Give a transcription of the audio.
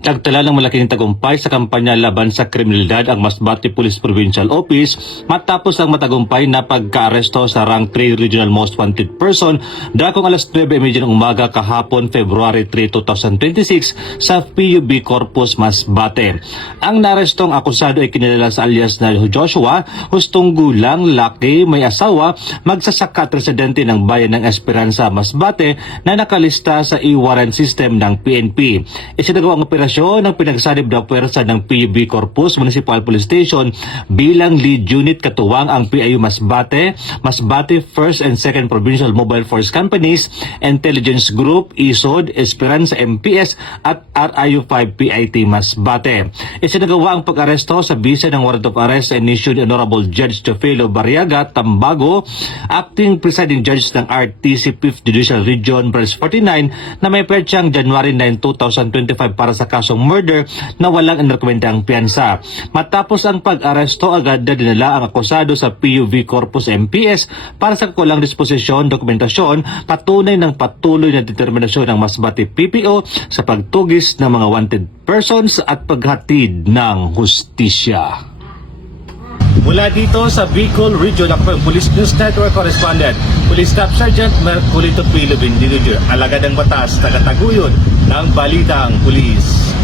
Nagtala ng malaking tagumpay sa kampanya laban sa kriminalidad ang Masbate Police Provincial Office matapos ang matagumpay na pagka-aresto sa Rank 3 Regional Most Wanted Person dakong alas 9:30 ng umaga kahapon February 3, 2026 sa PUB Corpus, Masbate. Ang narestong akusado ay kinilala sa alias na Joshua, hustong gulang, laki, may asawa, magsasaka at residente ng bayan ng Esperanza, Masbate na nakalista sa e-warrant system ng PNP. Isinagawa ang operasyon ng pinagsanib na puwersa ng PUB Corpus Municipal Police Station bilang lead unit katuwang ang PIU Masbate, Masbate 1st and 2nd Provincial Mobile Force Companies, Intelligence Group, ISOD, Esperanza MPS at RIU-5 PIT Masbate. Isinagawa ang pag-aresto sa bisa ng warrant of arrest and issued Honorable Judge Teofilo Barriaga Tambago, Acting Presiding Judge ng RTC 5th Judicial Region Branch 49 na may petsang January 9, 2025 para sa kasong murder na walang inirekomendang piyansa. Matapos ang pag-aresto, agad na dinala ang akusado sa PUV Corpus MPS para sa kulang disposisyon, dokumentasyon, patunay ng patuloy na determinasyon ng Masbate PPO sa pagtugis ng mga wanted persons at paghatid ng hustisya. Mula dito sa Bicol Region, ako ang Police News Network Correspondent, Police Staff Sergeant Merculito Pilo Bindinudio, alagad ng batas, tagataguyod ng Balitang Pulis.